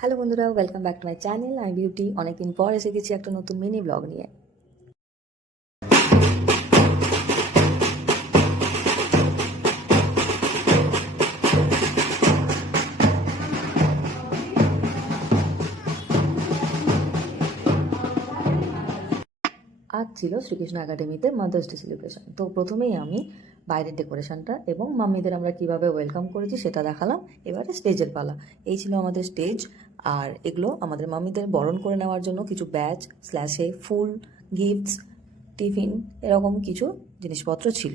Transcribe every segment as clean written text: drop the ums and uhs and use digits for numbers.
Hello বন্ধুরা, welcome back to my channel. আমি beauty. অনেকদিন পর এসে গেছি একটা নতুন মিনি ব্লগ নিয়ে। আজ ছিল শ্রীকৃষ্ণ একাডেমিতে মাদার্স ডে সেলিব্রেশন। তো প্রথমেই আমি বাইরের ডেকোরেশনটা এবং মাম্মিদের আমরা কিভাবে ওয়েলকাম করেছি সেটা দেখালাম। এবারে স্টেজের পালা। এই ছিল আমাদের স্টেজ। আর এগুলো আমাদের মাম্মিদের বরণ করে নেওয়ার জন্য কিছু ব্যাচ স্ল্যাশে ফুল, গিফটস, টিফিন এরকম কিছু জিনিসপত্র ছিল।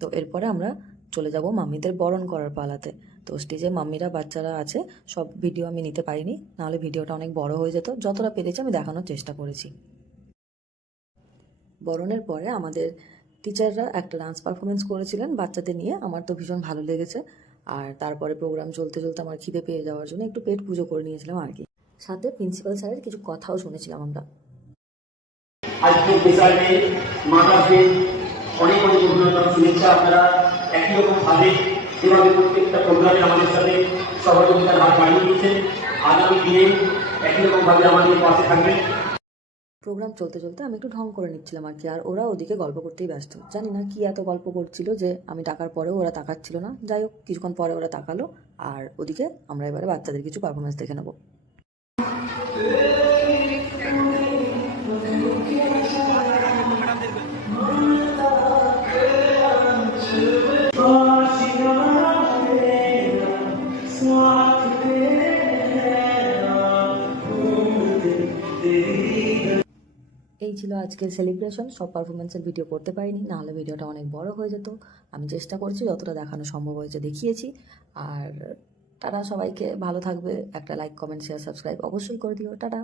তো এরপরে আমরা চলে যাব মাম্মিদের বরণ করার পালাতে। তো স্টেজে মাম্মিরা বাচ্চারা আছে, সব ভিডিও আমি নিতে পারিনি, নাহলে ভিডিওটা অনেক বড় হয়ে যেত। যতটা পেরেছি আমি দেখানোর চেষ্টা করেছি। বরণের পরে আমাদের টিচাররা একটা ডান্স পারফরমেন্স করেছিলেন বাচ্চাদের নিয়ে। আমার তো ভীষণ ভালো লেগেছে। আর তারপরে প্রোগ্রাম চলতে চলতে আমার খিদে পেয়ে যাওয়ার জন্য একটু পেট পুজো করে নিয়েছিলাম আর কি। সাথে প্রিন্সিপাল স্যারের কিছু কথাও শুনেছিলাম আমরা। আজকের বিষয়ে মাদারকে অনেক অনেক অভিনন্দন, শুভেচ্ছা। আপনারা একই রকম ভাবে যেভাবে প্রত্যেকটা প্রোগ্রামে আমাদের সাথে সহযোগিতার হাত বাড়িয়ে দিচ্ছেন, আগামী দিনে একই রকম ভাবে আমাদের পাশে থাকবেন। প্রোগ্রাম চলতে চলতে আমি একটু ঢং করে নিচ্ছিলাম আর কি। আর ওরা ওদিকে গল্প করতেই ব্যস্ত। জানি না কি এত গল্প করছিল যে আমি ডাকার পরেও ওরা তাকাচ্ছিল না। যাই হোক, কিছুক্ষণ পরে ওরা তাকালো। আর ওদিকে আমরা এবারে বাচ্চাদের কিছু পারফরমেন্স দেখে নেবো। এই ছিল আজকের সেলিব্রেশন। সব পারফরমেন্সের ভিডিও করতে পারিনি, নাহলে ভিডিওটা অনেক বড় হয়ে যেত। আমি চেষ্টা করছি যতটা দেখানো সম্ভব হয়েছে দেখিয়েছি। আর টাটা, সবাইকে ভালো থাকবে। একটা লাইক, কমেন্ট, শেয়ার, সাবস্ক্রাইব অবশ্যই করে দিও। টাটা।